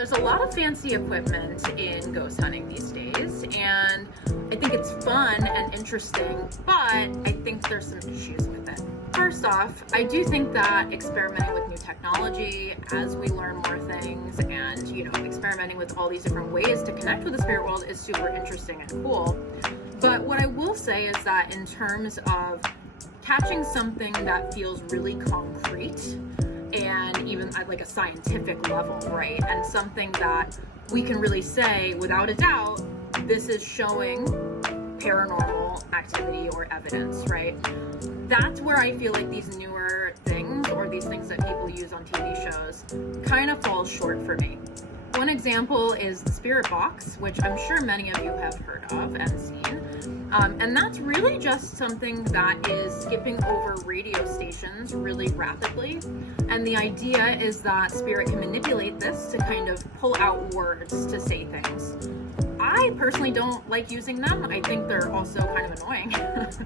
There's a lot of fancy equipment in ghost hunting these days, and I think it's fun and interesting, but I think there's some issues with it. First off, I do think that experimenting with new technology as we learn more things and, experimenting with all these different ways to connect with the spirit world is super interesting and cool. But what I will say is that in terms of catching something that feels really concrete and even at like a scientific level, right? And something that we can really say without a doubt, this is showing paranormal activity or evidence, right? That's where I feel like these newer things or these things that people use on TV shows kind of fall short for me. One example is the spirit box, which I'm sure many of you have heard of and seen. And that's really just something that is skipping over radio stations really rapidly. And the idea is that spirit can manipulate this to kind of pull out words to say things. I personally don't like using them. I think they're also kind of annoying,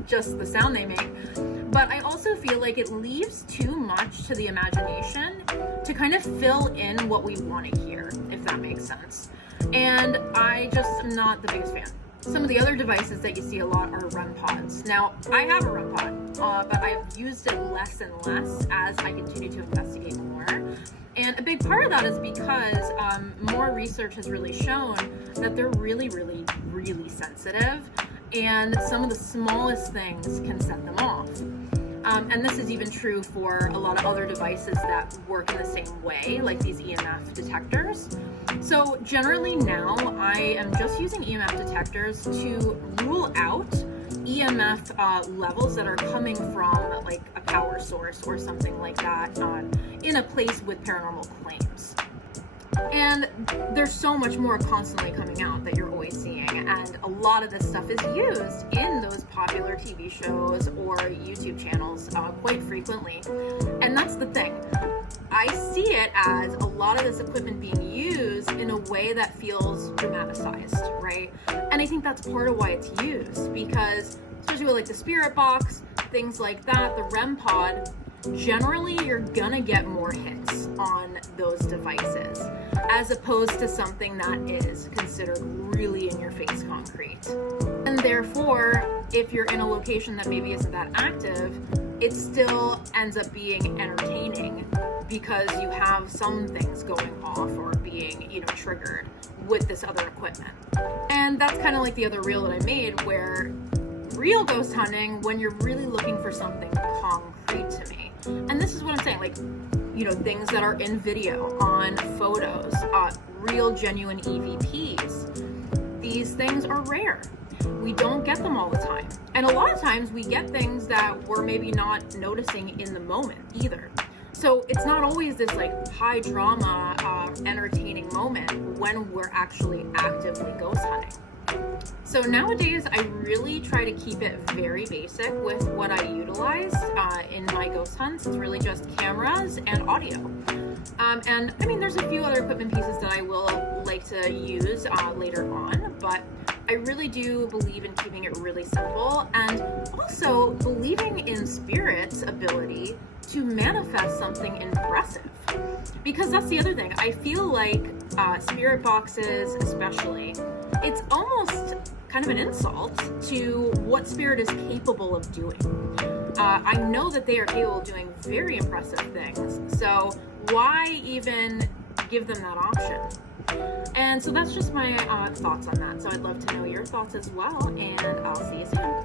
just the sound they make. But I also feel like it leaves too much to the imagination to kind of fill in what we want to hear, if that makes sense. And I just am not the biggest fan. Some of the other devices that you see a lot are REM pods. Now, I have a REM pod, but I've used it less and less as I continue to investigate more. And a big part of that is because more research has really shown that they're really, really, really sensitive, and some of the smallest things can set them off. And this is even true for a lot of other devices that work in the same way, like these EMF detectors. So generally now I am just using EMF detectors to rule out EMF levels that are coming from like a power source or something like that in a place with paranormal claims. And there's so much more constantly coming out that you're always seeing, and a lot of this stuff is used in those popular TV shows or YouTube channels quite frequently. And that's the thing. I see it as a lot of this equipment being used in a way that feels dramatized, right? And I think that's part of why it's used, because especially with like the spirit box, things like that, the REM pod, generally you're gonna get more hits on those devices as opposed to something that is considered really in your face concrete. And therefore, if you're in a location that maybe isn't that active, it still ends up being entertaining because you have some things going off or being, triggered with this other equipment. And that's kind of like the other reel that I made, where real ghost hunting, when you're really looking for something concrete to me, and this is what I'm saying, like, things that are in video, on photos, real genuine EVPs, these things are rare. We don't get them all the time. And a lot of times we get things that we're maybe not noticing in the moment either. So it's not always this like high drama, entertaining moment when we're actually actively ghost hunting. So nowadays, I really try to keep it very basic with what I utilize in my ghost hunts. It's really just cameras and audio. And I mean, there's a few other equipment pieces that I will like to use later on, but I really do believe in keeping it really simple, and also believing in spirit's ability to manifest something impressive. Because that's the other thing. I feel like spirit boxes, especially, it's almost kind of an insult to what spirit is capable of doing. I know that they are capable of doing very impressive things, so why even give them that option? And so that's just my thoughts on that. So I'd love to know your thoughts as well, and I'll see you soon.